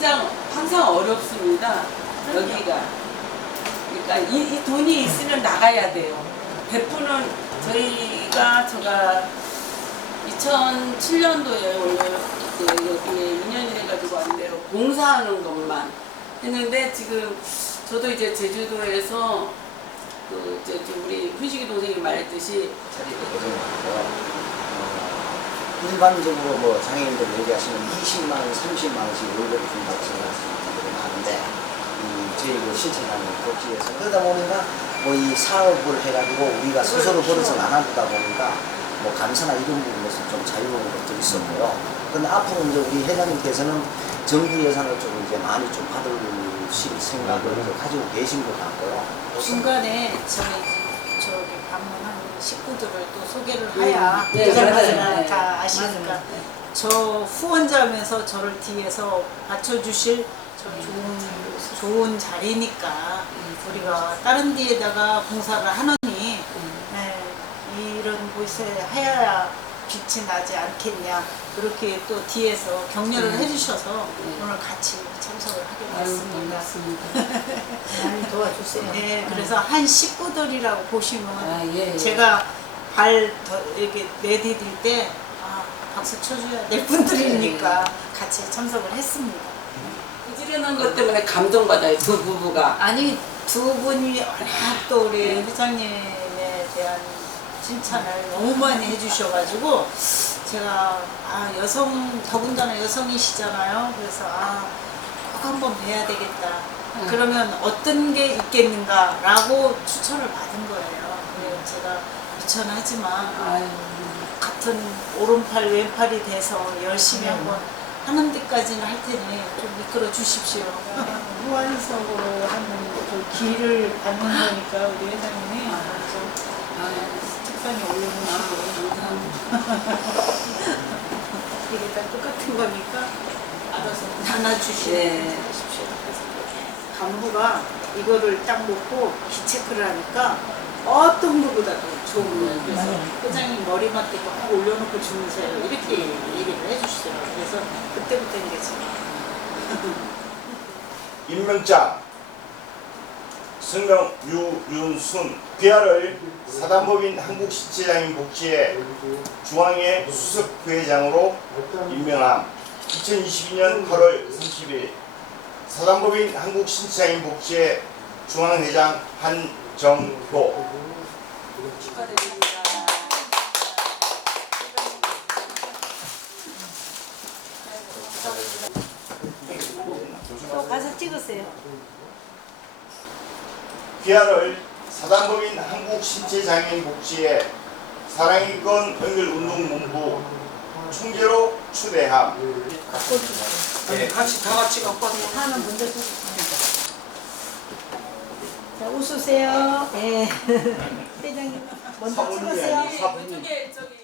항상 항상 어렵습니다. 여기가. 그러니까 이, 이 돈이 있으면 나가야 돼요. 베푸는 저희가 제가 2007년도에 원래 이제 여기에 2년이 돼가지고 왔는데요. 봉사하는 것만 했는데 지금 저도 이제 제주도에서 그 이제 좀 우리 훈식이 동생이 말했듯이 자리도 고생하고요. 어, 일반적으로 뭐 장애인들 얘기하시면 20만 원, 30만 원씩 월급을 준다고 생각하시는 분들이 많은데 이 저희 그 신체장애인 복지에서 그러다 보니까 뭐 이 사업을 해가지고 우리가 스스로 벌어서 나눠주다 보니까 뭐 감사나 이런 부분에서 좀 자유로운 것도 있었고요. 근데 앞으로 이제 우리 회장님께서는 정부 예산을 좀 이제 많이 좀 받으실 생각을 이제 가지고 계신 것 같고요. 중간에 저희 저기 방문한 식구들을 또 소개를 해야 네, 대장마다 맞아요. 네. 다. 저 후원자면서 저를 뒤에서 받쳐주실 저 좋은 좋은 자리니까 우리가 다른 데에다가 봉사를 하느니 네, 이런 곳에 해야 빛이 나지 않겠냐 그렇게 또 뒤에서 격려를 해주셔서 네. 오늘 같이 참석을 하게 됐습니다. 많이 도와주세요. 네, 그래서 한 식구들이라고 보시면 아, 예, 예. 제가 발 더 이렇게 내디딜 때 아, 박수 쳐줘야 될 분들이니까 같이 참석을 했습니다. 부지런한 것 때문에 감동받아요, 두 부부가. 아니 두 분이 워낙 또 우리 회장님에 대한 칭찬을 너무 많이 해주셔가지고 제가 아 여성 더군다나 여성이시잖아요. 그래서 아꼭 한번 뵈야 되겠다. 음. 그러면 어떤 게 있겠는가라고 추천을 받은 거예요. 그래서 제가 미천하지만 아유, 같은 오른팔 왼팔이 돼서 열심히 한번 하는 데까지는 할 테니 좀 이끌어 주십시오. 후한석으로 하는 그 길을 받는 거니까 우리 회장님이 좀 아유, 책상에 올려놓으시고 감사합니다. 이게 다 똑같은 거니까 알아서 나눠주시고 네. 간부가 이거를 딱 놓고 키 체크를 하니까 어떤 거보다도 좋은 거예요. 그래서 회장님 머리맡에 꼭 올려놓고 주무세요. 이렇게 얘기를 해주시더라고요. 그래서 그때부터 이제 제가 임명장 성명 유윤순 귀하를 사단법인 한국신체장애인 복지회 중앙회 수석 부회장으로 임명함 2022년 8월 30일 사단법인 한국신체장애인 복지회 중앙회장 한정도 축하드립니다. 또 가서 찍으세요. 귀하를 사단법인 한국신체장애인 복지회 사랑의권 연결운동본부 총재로 추대함 네, 같이 다 같이 갖고 와서 하는 분들 자 웃으세요. 네. 회장님 먼저 찍으세요. 저기